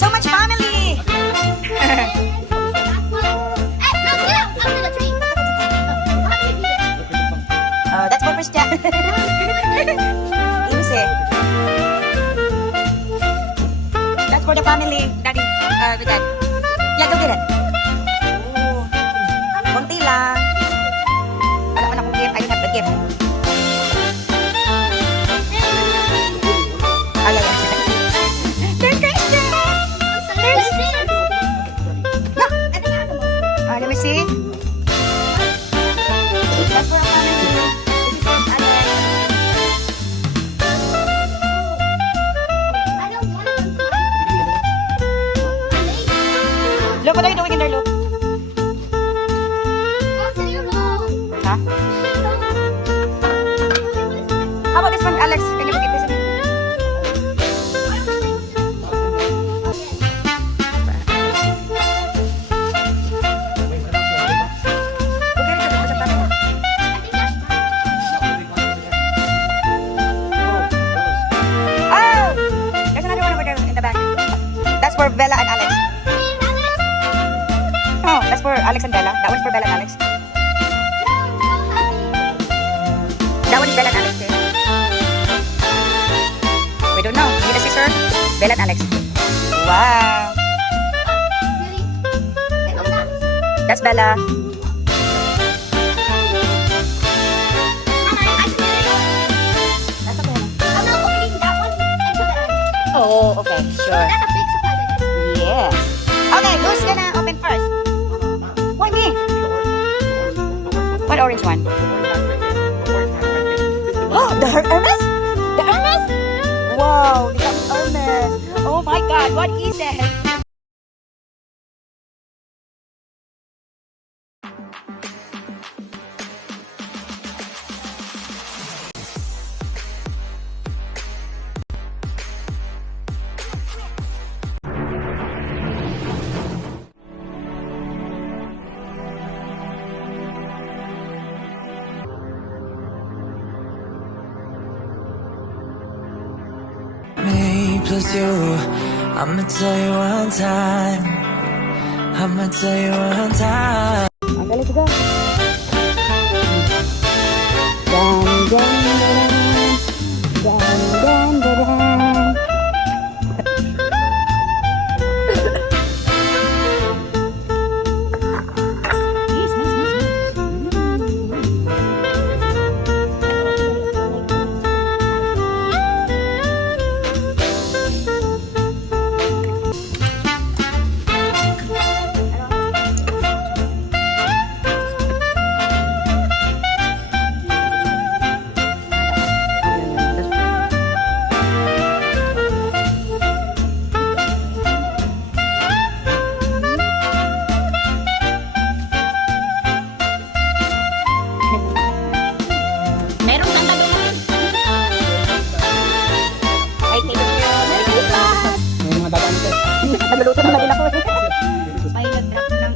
So much family! That's for Christian. Easy. That's for the family, Daddy. With Dad. Yeah, go get it. Oh, konti lang. Wala ko na kung gift. I don't have the gift. Alay, yan. They're Christian! Let me see. That's for our family. Look, what are you doing in there, Luke? Huh? How about this one, Alex? Can you look at this? Oh! There's another one over there in the back. That's for Bella and Alex. Oh, that's for Alex and Bella. That one's for Bella and Alex. That one is Bella and Alex too. We don't know. Need a sister? Bella and Alex. Wow. That's Bella. Oh, okay, sure. Yes. Okay, who's gonna open first? Why me? What orange one? Oh, the Hermes? The Hermes? Wow, the Hermes. Oh my God, what is it? Me plus you, I'ma tell you one time. I'ma tell you one time. Ang galing ko. Dan, dan, dan. Dan, dan, dan. Nagluluto naman din ako eh. May nag-drop ng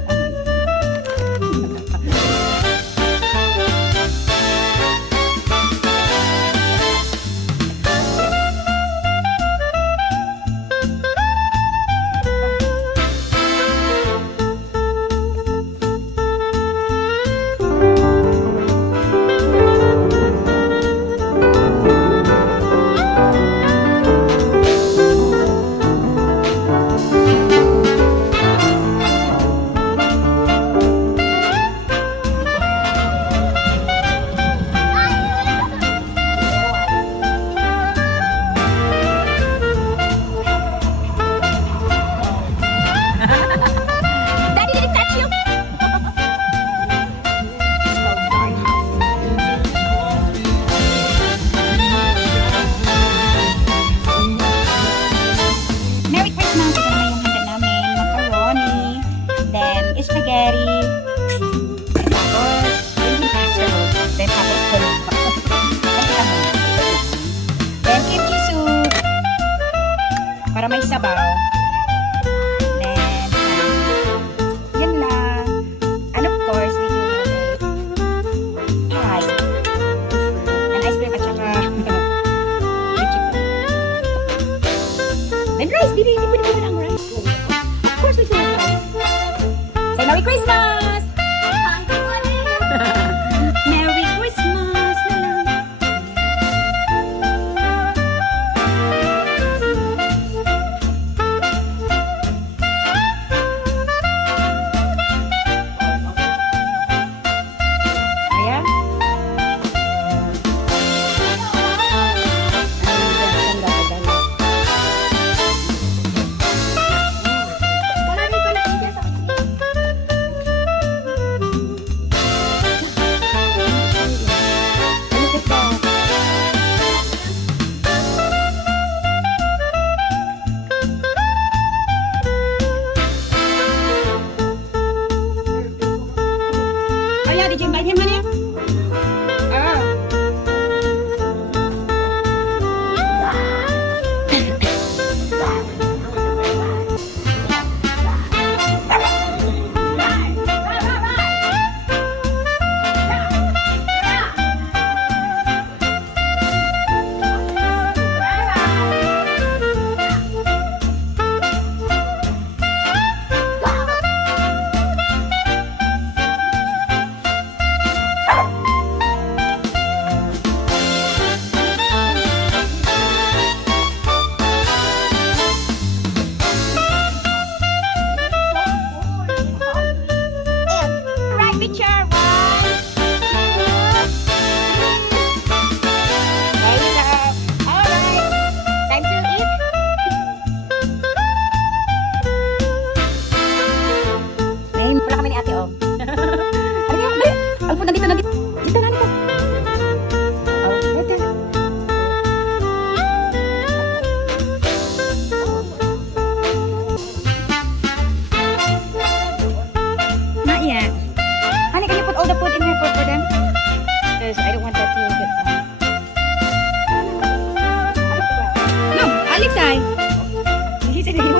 Merry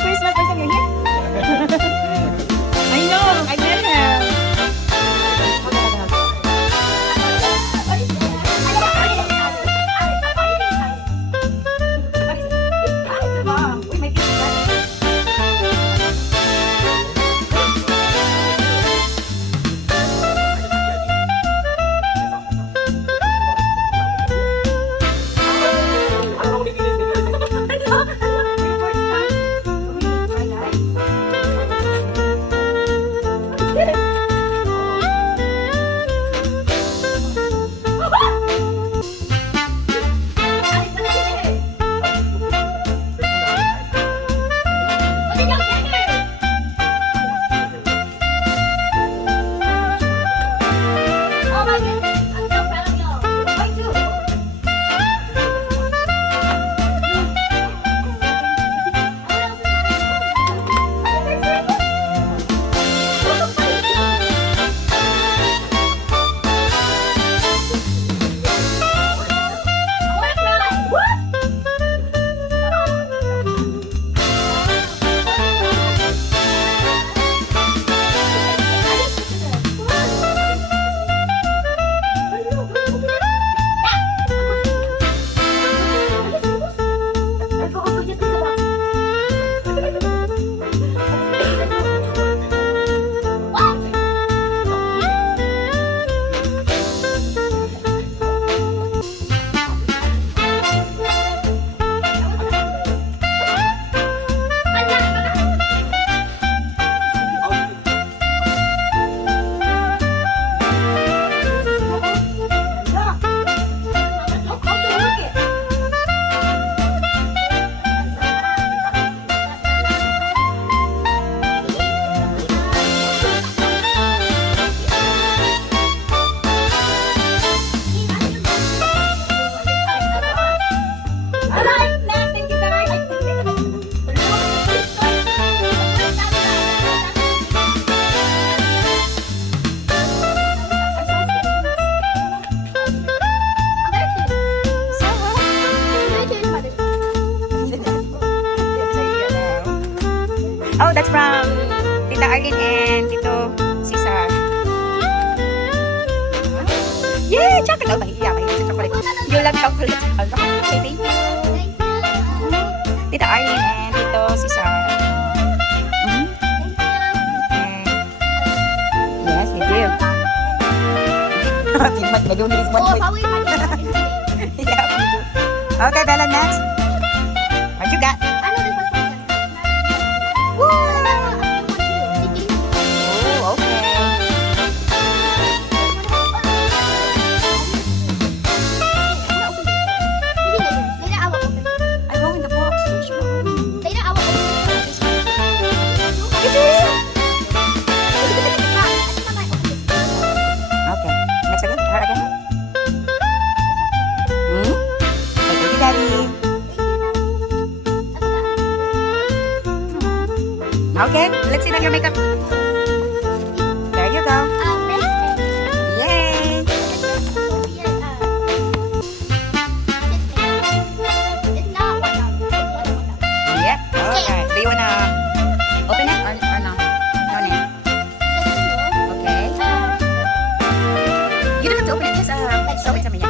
Christmas, first time you're here? I know, I met him. Oh, that's from Tita Arlene and Tito Cesar. Yay! Chocolate! Oh, mahihiya. Mahihiya sa chocolate. You love chocolate. Say thank you. Tita Arlene and Tito Cesar. Yes, we do. Nag-umilis mo. Yeah, we do. Okay, Bella, next. What you got? Oh, okay. I go in the box. Okay. Next again. Her again. Thank you, Daddy. Okay, let's see on your makeup. There you go. Yay! Yep. Okay. Do you wanna open it or no? No need. Okay. You don't have to open it. Just show it to me. Yeah.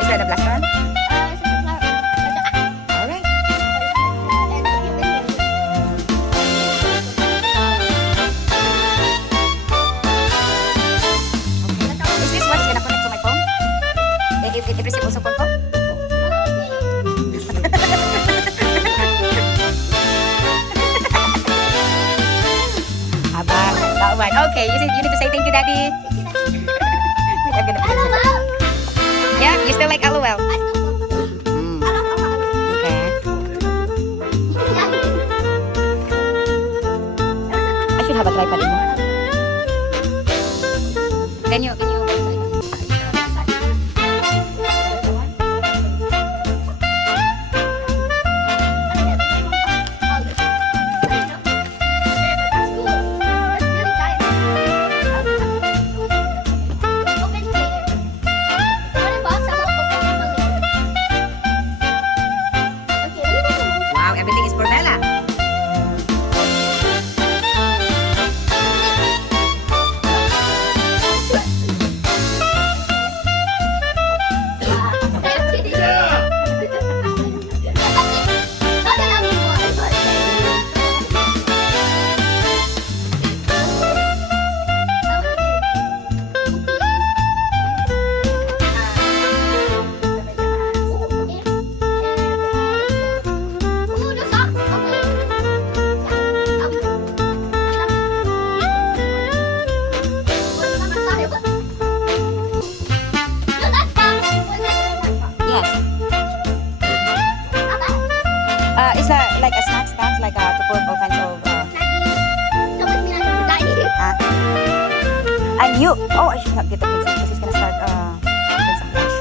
Is that the last one? All right. Is this what is gonna connect to my phone? It receive also phone call? That one. Okay, you need to say thank you, Daddy. Like I'm gonna yeah, you still like LOL? Okay. I should have a tripod in more. Can you You. Oh, I should not get the pizza because he's gonna start doing some lunch.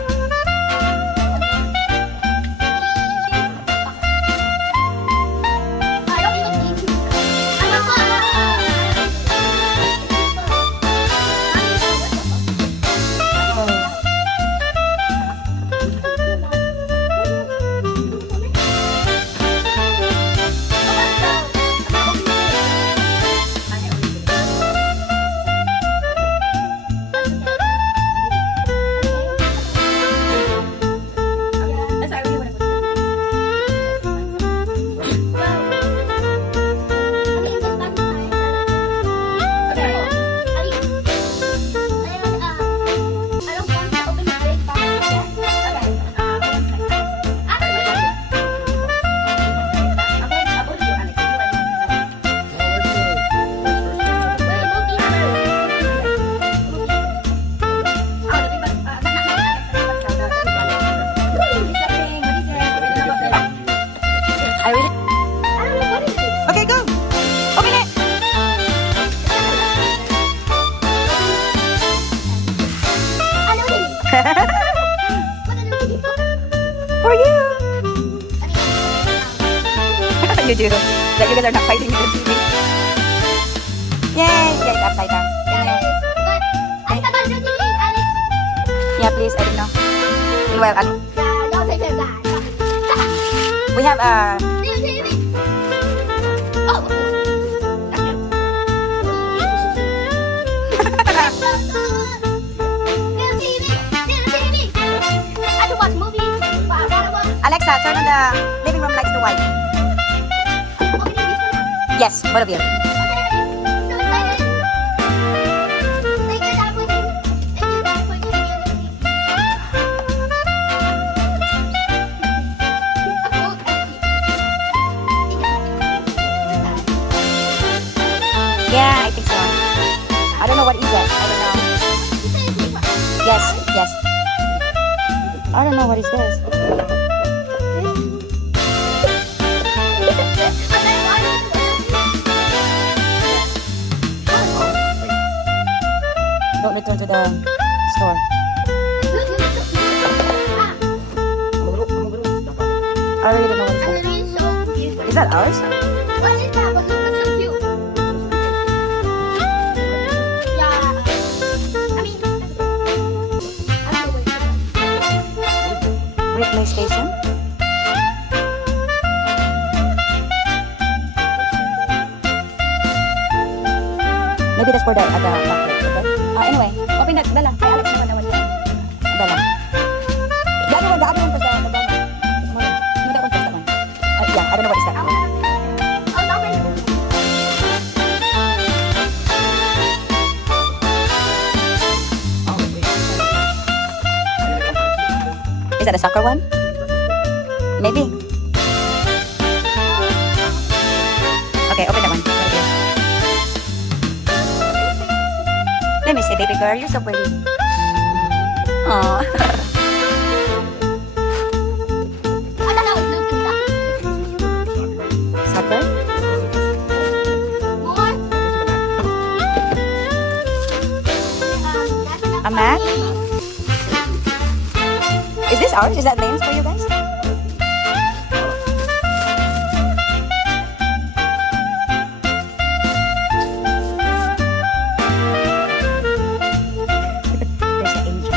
I really. Okay, go. Open it. For you. You do. That you guys are not fighting with the TV. Yay! Yeah, it's upside down. Yeah, please. I don't know. Well, we have Alexa, turn on the living room lights to white. Yes, both of you. Yeah, I think so. I don't know what is that. I don't know. Yes, yes. I don't know what is this. Don't return to the store. I really don't know what is that. Is that ours? Replay station. Maybe that's for the chocolate, okay? Anyway, open that. Bella. Hi, Alex naman naman yun. Bella. The other one was the one. This morning. No, that one was that one. Yeah, I don't know what is that. Is that a soccer one? Maybe. Okay, open that one. Let me see, baby girl. You're so pretty. Aww. Soccer? A mat? Is this ours? Is that names for you guys? There's an angel.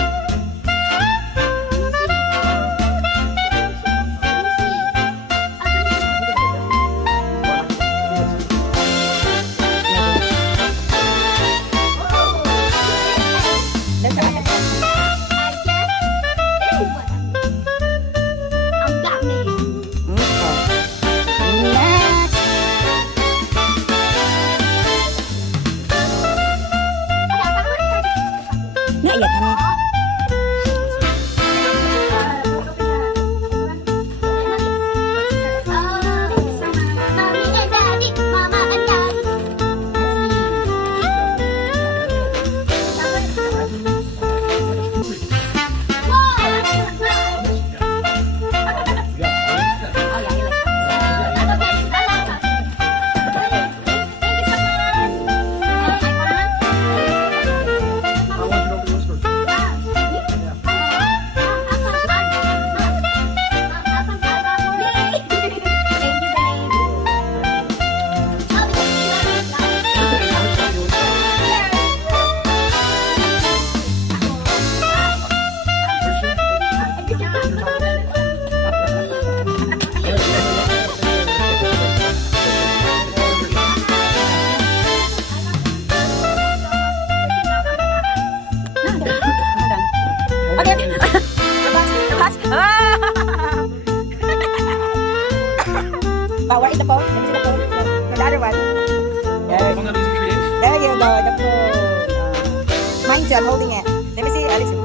see, I'm holding it. Let me see, Alex. You're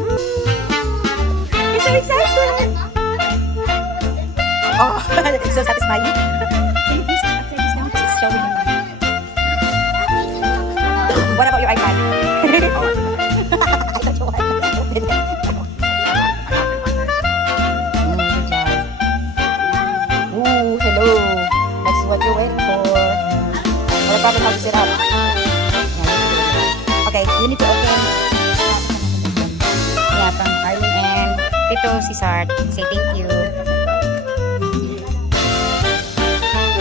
so excited. Oh, it's so satisfying. Can you please after this now? Because it's showing him. What about your iPad? I thought you wanted. Good job. Ooh, hello. That's what you're waiting for. Wala pa rin how to set up. Okay, you need to open. Yeah, from Arlene and Tito Cesar. Say thank you.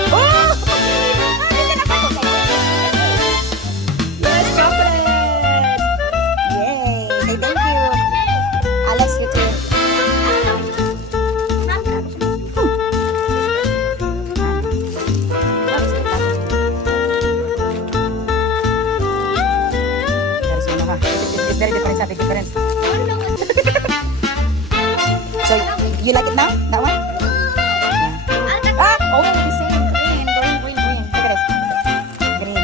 Oh! Yes, chocolate! Yay! Say thank you. Alex, you too. It's very different, sabi difference. So, you like it now? That one? Yeah. Ah! Oh, the same. Green. Look at this. Green.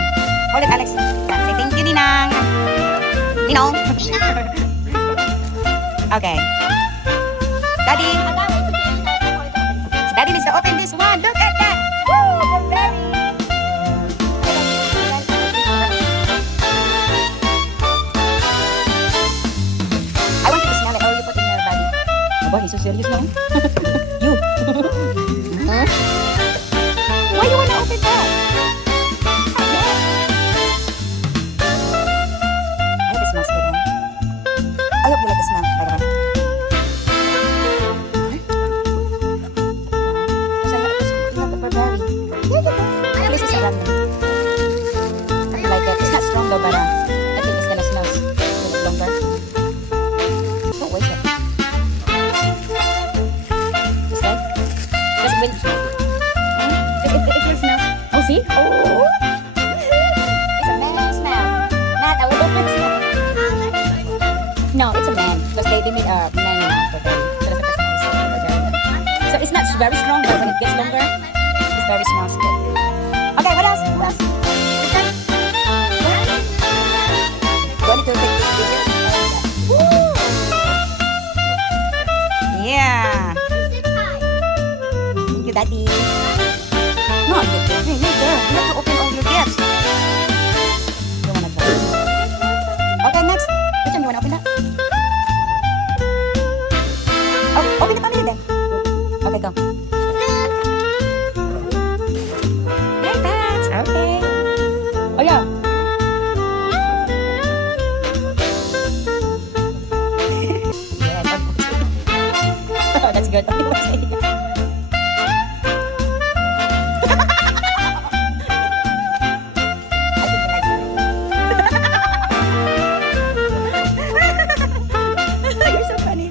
Hold it, Alex. Yeah, say thank you, Ninang. Ninong. Okay. Daddy. Daddy needs to open this one. Look at that. Woo! The berry. I want you to smell it. Or you put in your body. Boy, he's so serious now. You. Huh? Why you wanna open that? I hope it smells good. Huh? I hope you like the smell, by the way. Because I have the Burberry. There you go. This is a random. I like it. It's not strong though, but I think it's gonna smell a little longer. Don't waste it. Just like. Because when it will smell. Oh, see? Oh! It's a man smell. Not a woman smell. No, it's a man. Because they made a man now for Burberry. So that's the first time I saw Burberry. So it's not very strong, but when it gets longer, it's very smells good. Okay, what else? Who else? This one? Going to take this video. Woo! Yeah. Thank you, Daddy. No, hey, girl. You have to open all your gifts. You wanna try? Okay, next. Which one you wanna open that? Oh, open the family then. Okay, go. Hey, Pat. Okay. Oh, yeah. Yeah, oh, that's good. You're so funny.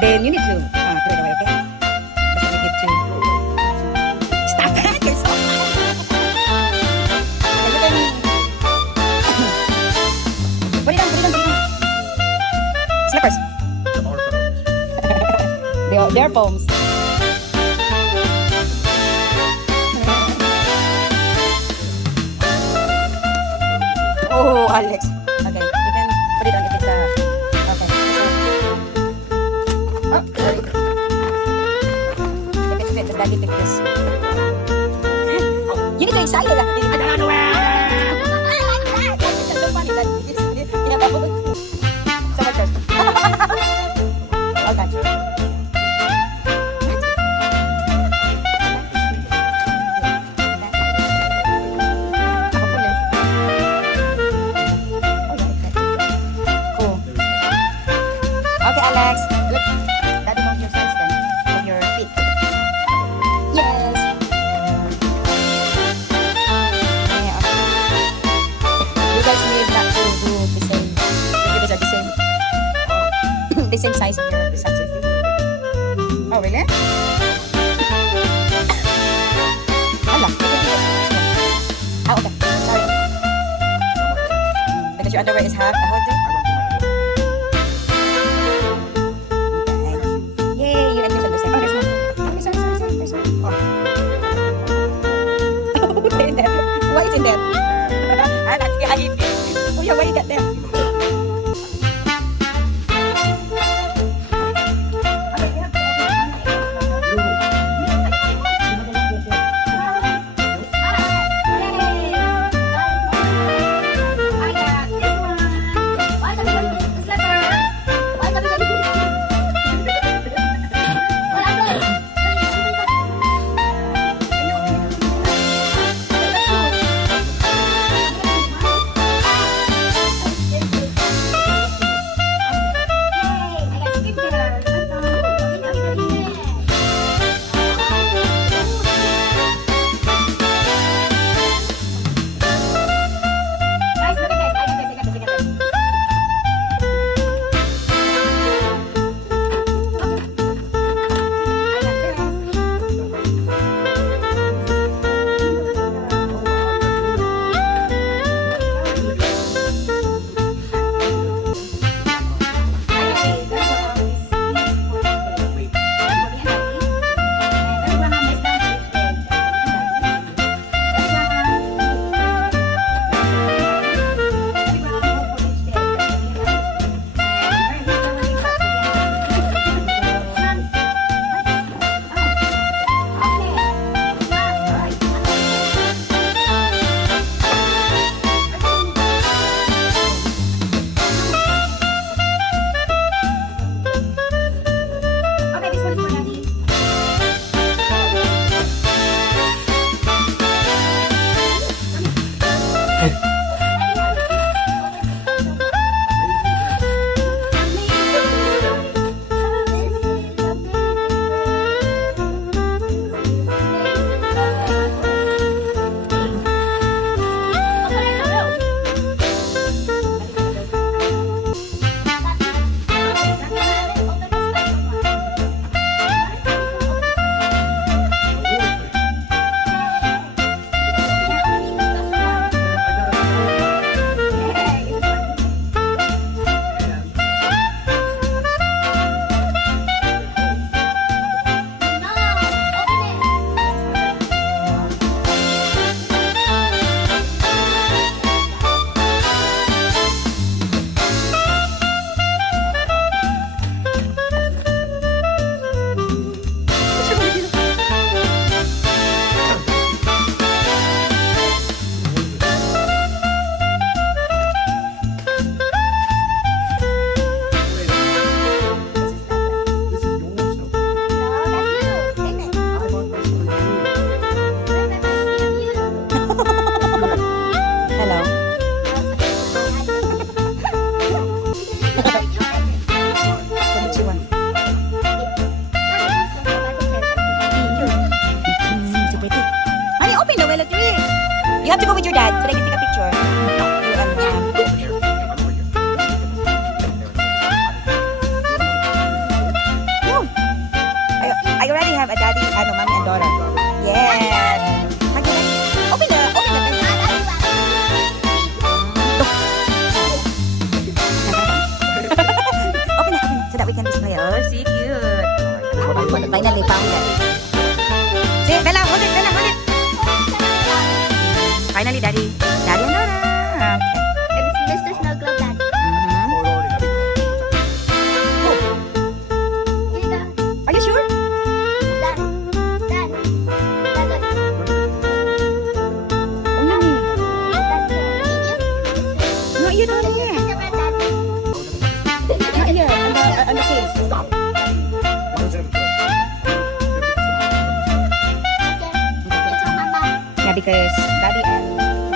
Then you need to put it away, okay? Because we need to stop it. You're so funny. Okay, look at me. Put it down. Slippers. They're poems. Oh, Alex. Okay, you can put it on if it's okay. Oh, sorry. If it's fit, the daddy picked this. You need to excite it. I don't know. It's so funny that you have a book. So much first. Okay. Alex, good. Daddy knows your size then, of your feet. Yes. Yeah. You guys need not to do the same. You guys are the same. The same size of your size of feet. Oh, really? Hala, you can do this. Oh, okay. Sorry. Because your underwear is half. How do? Why is in there? Ah, that's the finally found it. See, Bella, hold it, Bella, hold it. Finally, Daddy. Daddy and Dora. Okay. It's Mr. Snow Globe Daddy. Mhm. Here you go. Are you sure? Dad. Dad. Dad, look. Oh, yummy. That's it. No, you don't This hear. is the red daddy. Not here, on the case. Okay. It's on my mom. Yeah, because Daddy and... Is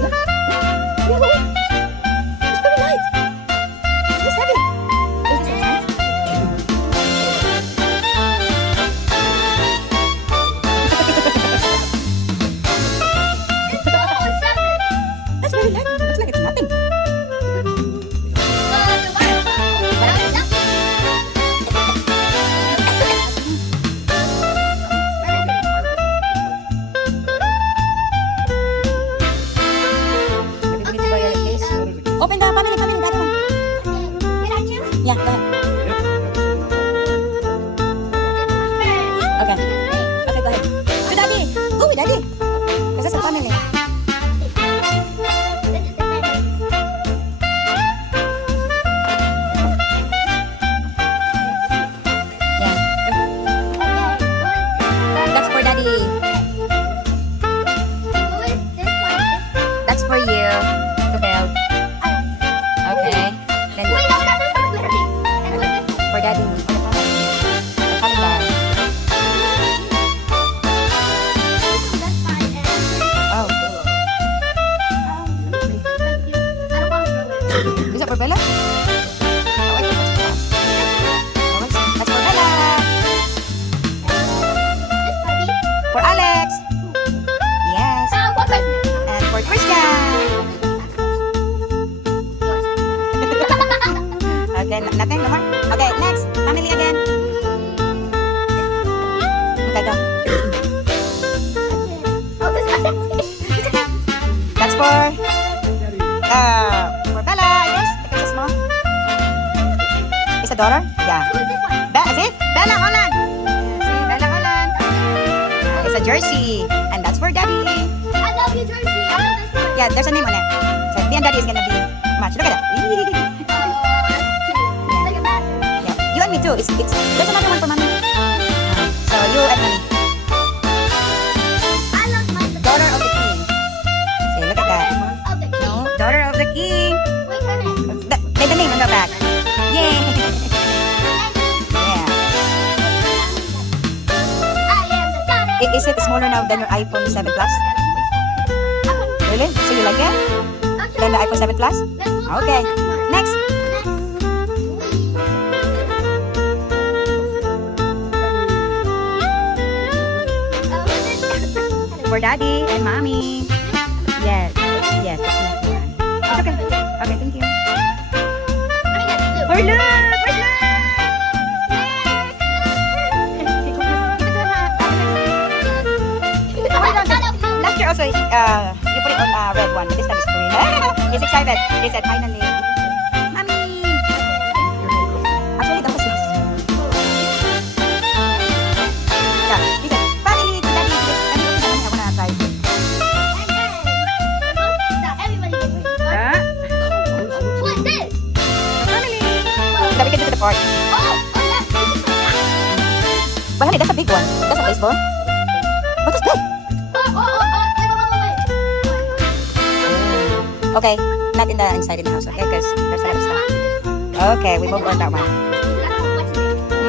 that happy? It's very light. It's heavy. Is this nice? That's very light. Looks like it's nothing. Maybe we need to buy a case. Open the family, Daddy one. Yeah, go ahead. Okay. Okay, go ahead. With Daddy. Go with Daddy. Because that's a family. Yeah. That's for Daddy. That's for you. To build. Okay. Then for Daddy. The calendar. Oh. Is that for Bella? Oh, wait, that's for us. Oh, wait, that's for Bella. For Alex. Yes. And for Christian. Okay, nothing, no more? Okay, next. Family again. Okay, go. That's for Bella, yes. Because it's small. Is a daughter? Yeah. See? Bella Holland. See, Bella Holland. It's a jersey. And that's for Daddy. Yeah, there's a name on it. So, me and Daddy is gonna be matched. Look at that. Yeah. You and me too. It's there's another one for mommy. So you and mommy. Daughter of the king. See, look at that. No, daughter of the king. Say the name on the back. Yay. Yeah. Is it smaller now than your iPhone 7 Plus? Really? So you like it? Than the iPhone 7 Plus? Okay. Next. For Daddy and Mommy. Yes. Yes, that's the next one. It's okay. Okay, thank you. For look! For look! Last year also, you put it on a red one. This time it's green. He's excited. He said, finally. Mommy! Actually, that was last. Yeah, he said, finally, Daddy. I wanna try. Family! Now we can go to the park. But honey, that's a big one. That's a baseball. What is that? Okay, not in the inside in the house, okay? Because there's a lot of stuff. Okay, we move on that one.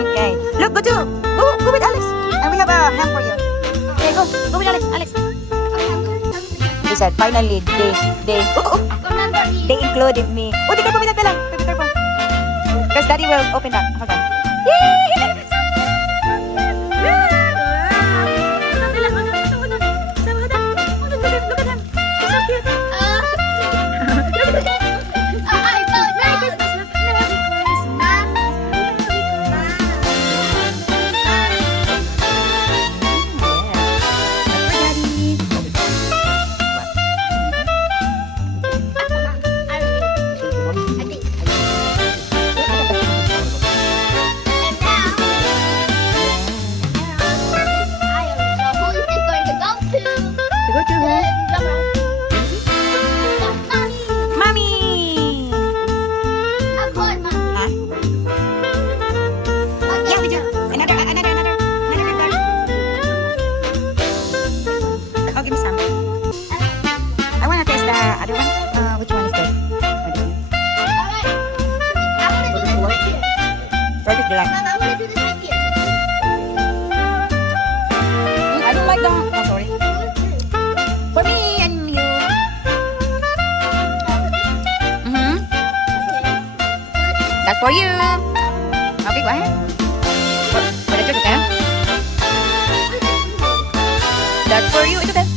Okay. Look, go with Alex. And we have a ham for you. Okay, go with Alex. Alex. He said, finally, they included me. Oh, be careful with that, Bella. Be careful. Because Daddy will open that. Hold on. Yay! Drum roll. Mommy. Mommy! Ako, mommy. Huh? Yeah, we do. Another. Oh, give me some. I wanna taste the other one. Which one is good? Right is black. I don't like the. Oh, sorry. For me and you. Mm-hmm. That's for you. Okay, go ahead. For the okay? That's for you. Ito, Beth.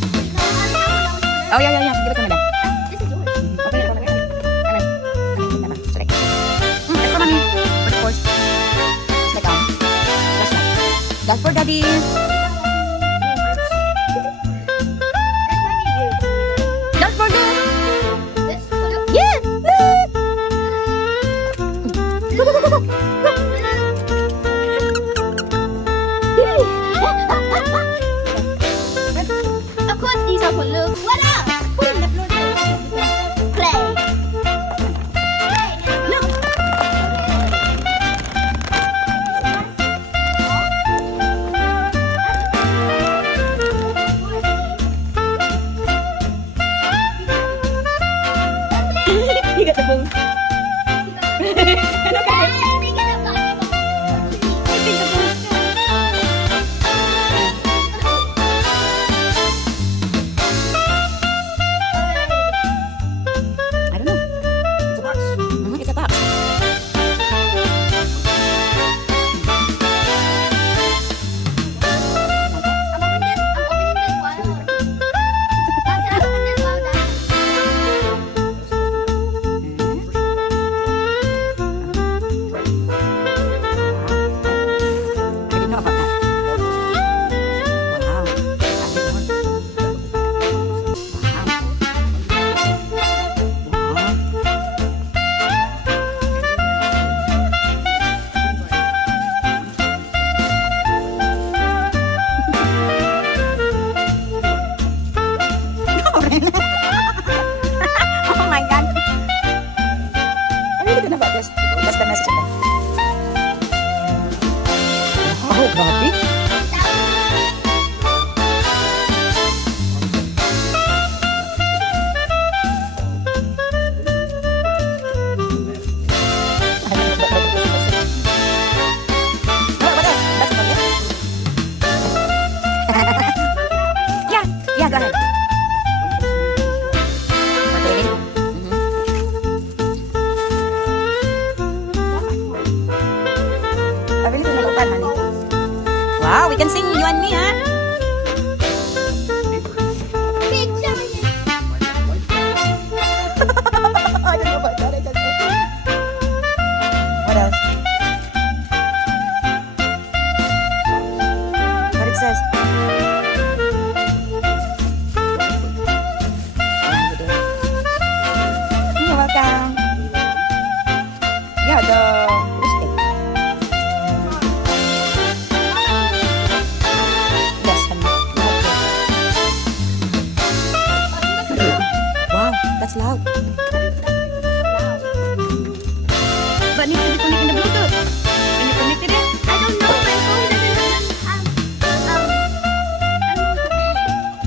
Oh, yeah. Give it to me, Beth. Okay, ito lagay. Select. That's for mommy. For the course. Select on. That's for daddy. That's for you. Yes. Ako, isa ko look. Wala! Uy, na-upload ko. Play. Look. You got the bone. I don't know. It's a box. It's a box. I didn't know about that. Wow. I did more. Wow. Oh my God. I really don't know about this. That's the message. Oh, grabe. Yeah, go ahead. Okay. I really don't know about that, honey. Wow, we can sing you and me, huh? I don't know about that. I don't know. What else? What it says? You're welcome. Yeah, the lipstick. Yes, honey. Wow, that's loud. But need to be connected in the Bluetooth. Can you connect it in? I don't know. My phone doesn't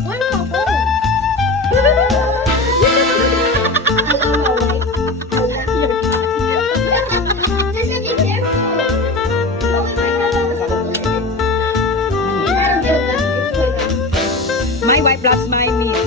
one more phone. Just be careful. My wife loves my meat.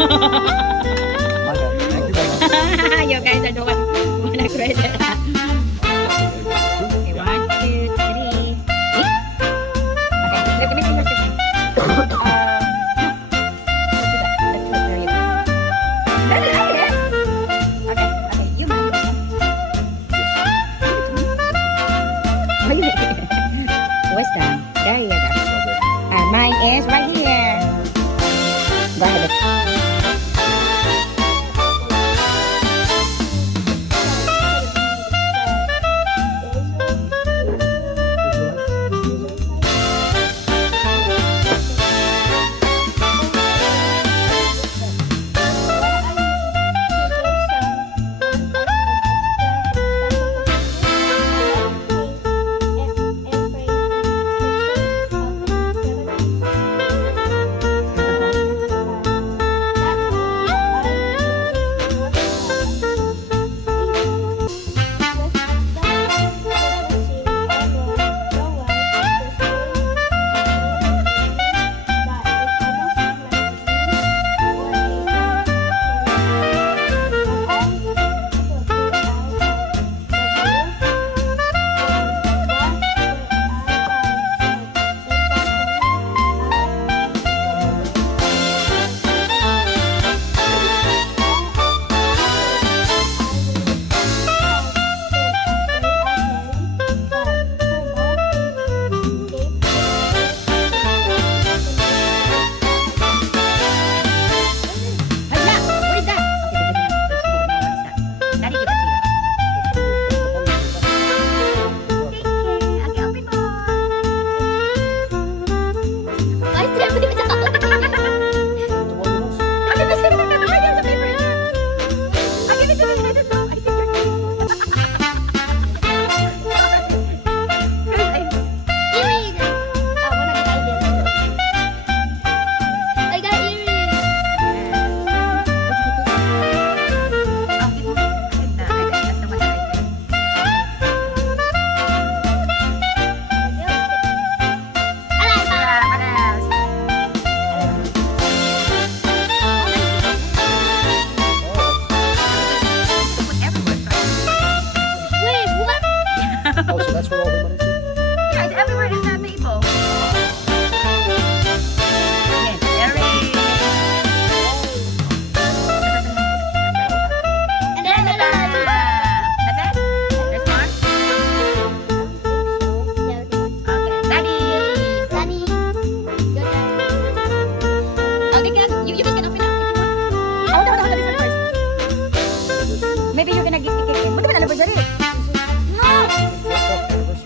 Thank you very much. You guys are the one who wanna credit. Okay, 1, 2, 3. Okay, let me finish this. No. Let's do that. There you go. That's it. Okay, you mind this one? Wisdom. There you go. And mine is right here. Go ahead. Hala! What is that? Okay, Daddy, give that to you. Okay, open mo. Ay, stress din sa ako. Okay, let's give it to me. Ayan, sa paper. Okay, give it to me. I don't know. I think you're Earring. Wala ka tayo din. I got earring. Alam pa. Wait, what? Oh, so that's where all the money's in? Yeah, it's everywhere in the table. Yes, earring. And then, That's it? There's more? Okay, Daddy. Daddy. Your turn. Okay, you guys can open up if you want. Hold on, this one first. Maybe you're gonna give the cake. What about anniversary? No.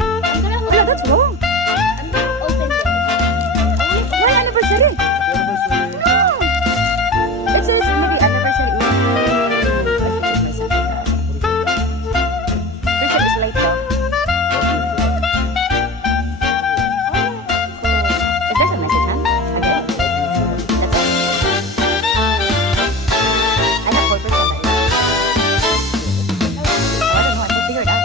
I'm gonna Wala, that's wrong. I'm gonna open this. Why anniversary? Happy anniversary. No. It says maybe anniversary. First is late though. Is there a message, huh? Okay. That's all. I have 4% that is. Oh, I don't know. I can figure it out.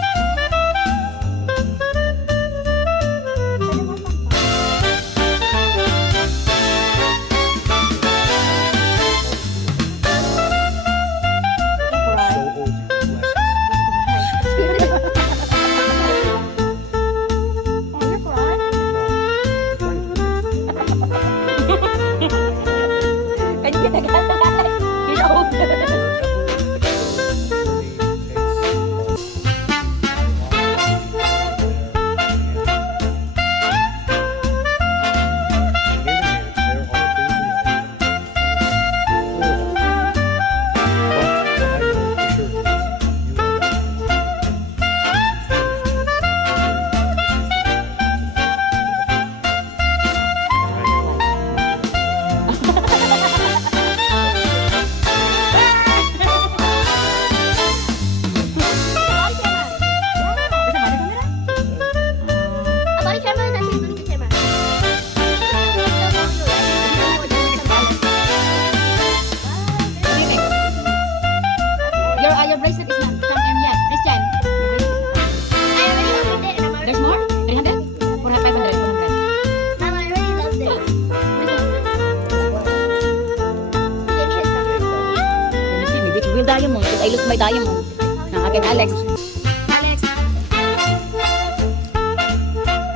kay Alex. Alex.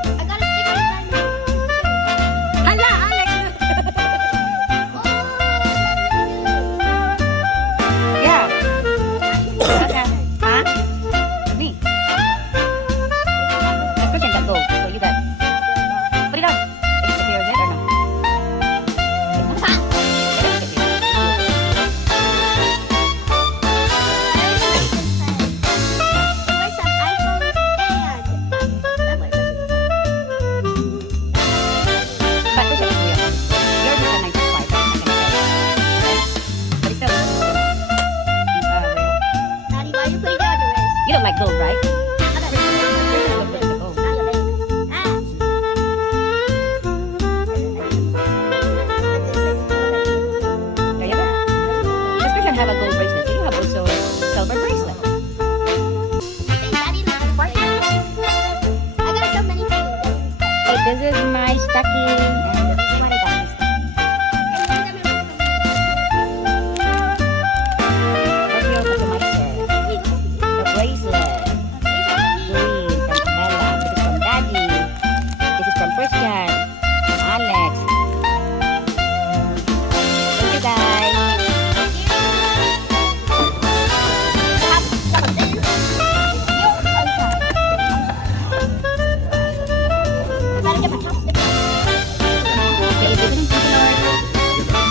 I got a sticker inside me. Hala, Alex! Yeah. Okay. Huh? Me. Let's pretend that gold. So you got. Put it on. Is it secure, is it, or no? It is secure. Where's some iPhones and tablets? But this is real. Yours is a 95. But it's still real. Daddy, why you putting it on your wrist? You don't like gold, right? I got it. Gold. Not your leg. Ah. There you go. This person have a gold bracelet. You have also silver bracelet. I think Daddy likes the party. I got so many things. Hey, this is my stocking. And this is my stocking. Where's your customizer? The bracelet. Green from Bella. This is from Daddy. This is from Christian. From Alex. Thank you guys. Better get my chopstick. Okay, this is from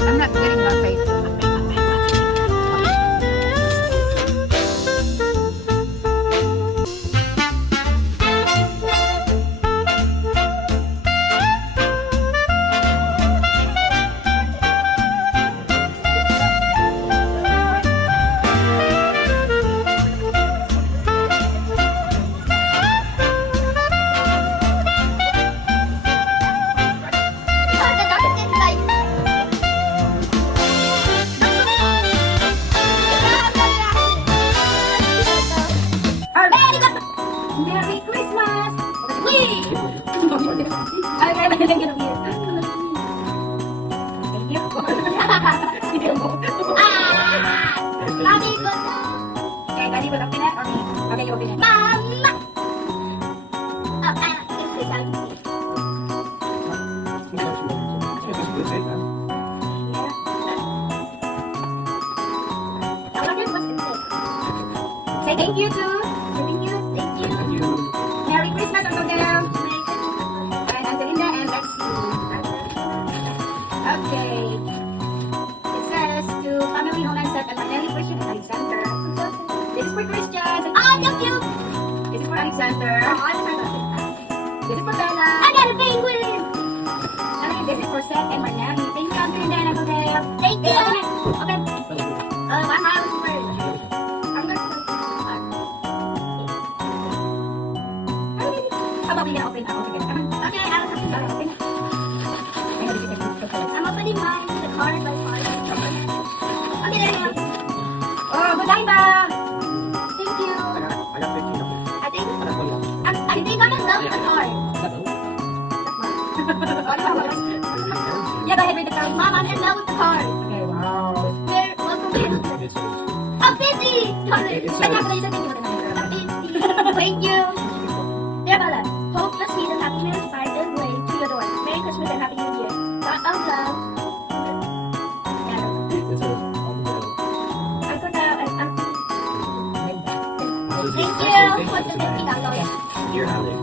I'm not getting your face. The doctor did like. Merry Christmas! Wee! Okay, Thank you. Daddy, go. Okay, Daddy will open it or me? Okay, you open it. Mama. Oh, I like this. I like this. I wonder what's inside. Say thank you to Thank you. Thank you. Merry Christmas, Uncle Del. Merry Christmas. And Angelina and Lexi. Okay. It says to Family Homeland Set and Manelli Christian and Alexander. This is for Christian. Oh, thank you. This is for Alexander. Oh, I'm sorry. This is for Bella. I got a penguin. And this is for Seth and Manelli. Thank you, Angelina and Uncle Del. Thank you. Okay. My mom is first. I'm going to How about we get open now together? Come on. Okay, I'll have to Open. I'm opening mine to the card by card. Okay, there you go. Oh, Godiva! Thank you. I got 15 of them. I think I got 20 of them. I think I'm in love with the card. Yeah, go ahead, read the card. Mom, I'm in love with the card. Okay, wow. There, welcome to It says, a 50. Thank you. Dear Bella, hope the season happiness finds its way to your door. Merry Christmas and Happy New Year. Lot of love. it says, on the bill. I forgot. Thank Thank you. What's the $50? Dear Alex,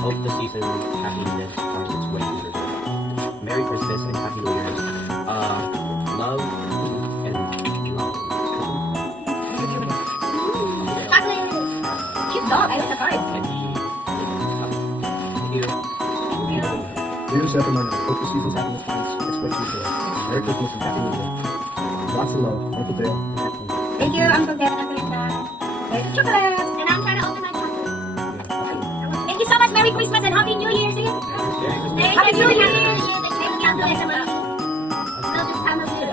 hope the season happiness finds its way to your door. Merry Christmas and Happy New Year. Love and love. Chocolate. Cute dog. I like the card. And thank you. Dear Seth and Marna, hope the season's happiness finds its way to your door. Merry Christmas and Happy New Year. Lots of love, Uncle Dale. and Aunt Tina. Thank you, Uncle Dan and Linda. There's chocolate. And I'm trying to open my chocolate. Thank you so much. Merry Christmas and Happy New Year. See you. Happy New Year. Thank you. Love this time of year.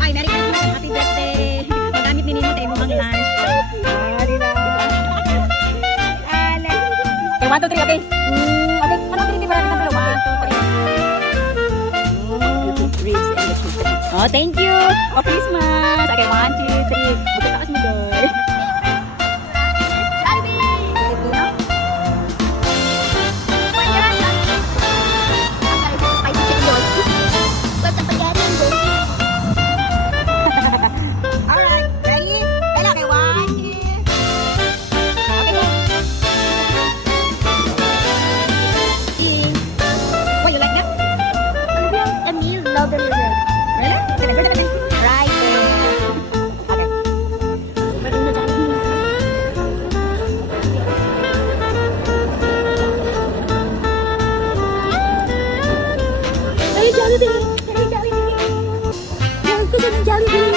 Ay, Merry Christmas and Happy birthday. Magamit ni Nino tayo mo 1, 2, 3, okay. Okay, ano pinipili para kita? 1, 2, 3. Ribs and the chicken. Oh, thank you. Oh, Christmas. Okay, 1, 2, 3. Magkatakas mo doon. Alright, ready? Bella, okay, 1, 2. Okay, go. What, you like that? Really? Okay, go, go, go. Right there. Okay. Hey, Jollibee! Hey, Jollibee! Yan, gusto ng Jollibee!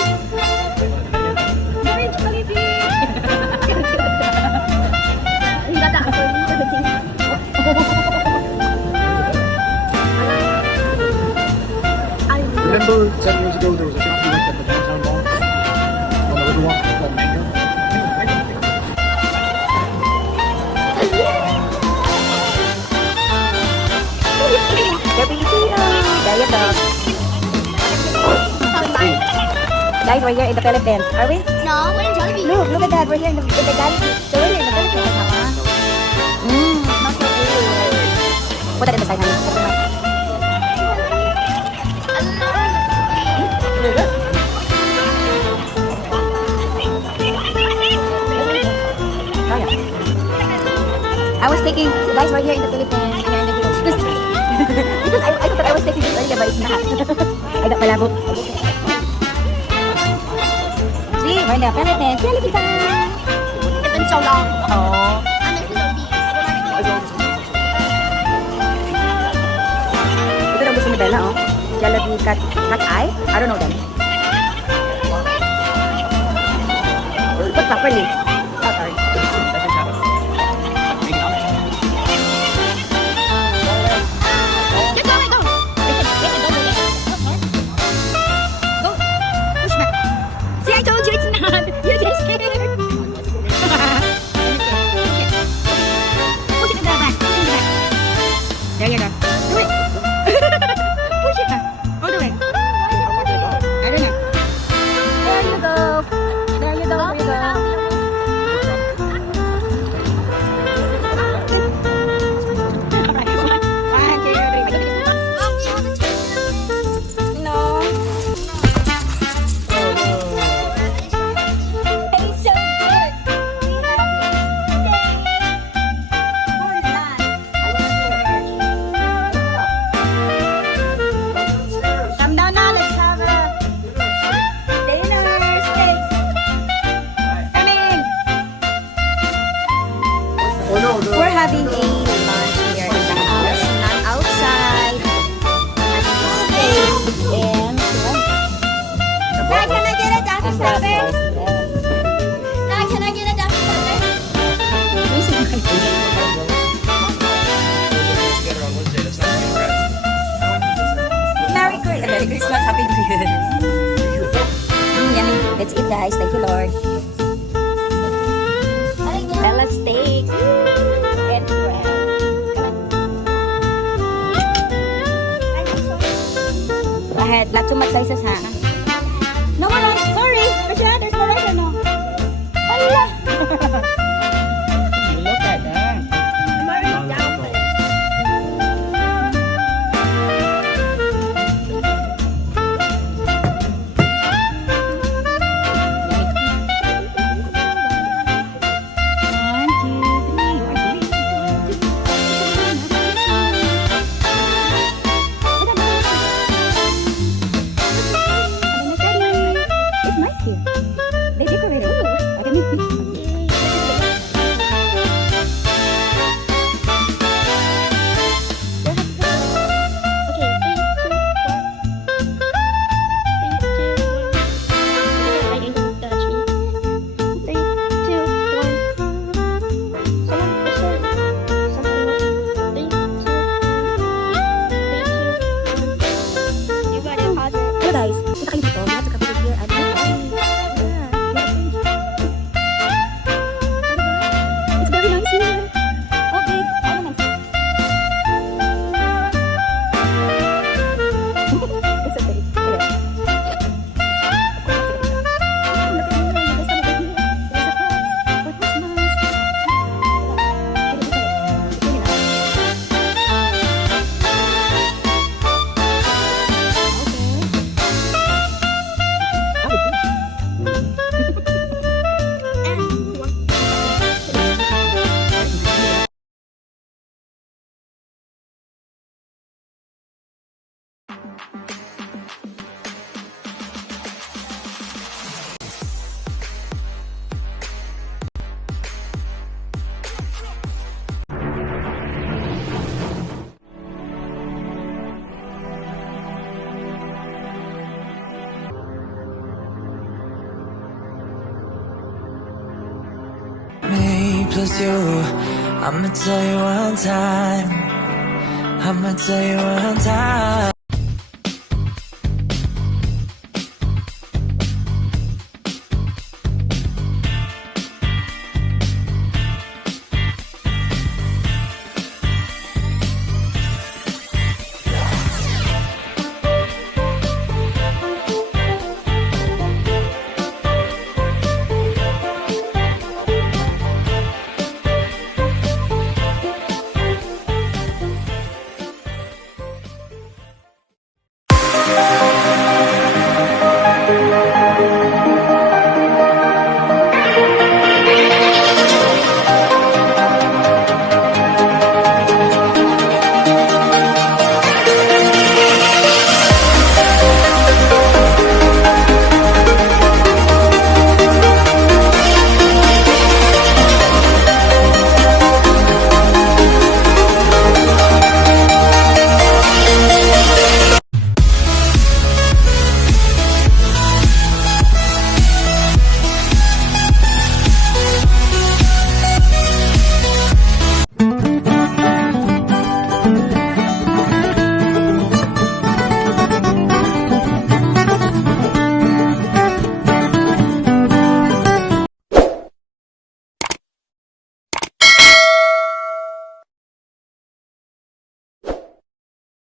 Hey, Jollibee! Hindi ka ako. Remember 7 years ago there was a shop we went at the downtown mall? On the Riverwalk called Mango? Diet dog. Guys, we're here in the Philippines. Are we? No, we're in Jollibee. Look at that. We're here in the galaxy. So we're here in the Philippines, Mama. Smells so good. Put that in the side, honey. I was thinking, guys, we're here in the Philippines. We're in the village. Because I thought I was taking this earlier, but it's not. I got palabok. See, we're in the Philippines. Philippines time. It's been so long. Oh. I'm in Jollibee. Ito daw gusto ni Bella, oh. Jollibee cat eye? I don't know them. Put properly. Oh, sorry. Just go, wait, go. Go. Push back. See, I told you it's not. You're just scared. Push it in the back. Push it in the back. There you go. Do it. Push it back. All the way. I don't know. There you go. There you go. There you go. Alright, 1, 2, 3. My goodness. No. It's so good. Come down now, let's have a dinner steak. Coming. Oh no, no. We're having a lunch here in the house, not outside. Steak and Dad, can I get a Daffy Strawberry? Yes. Dad, can I get a Daffy Strawberry? Merry Christmas, Happy New Year. Yummy. Let's eat, guys. Thank you, Lord. Bella steaks and bread. Go ahead. Not too much slices, ha? No more rice. Sorry. There's more rice, no? Hala. Look at that. plus you. I'ma tell you one time. I'ma tell you one time.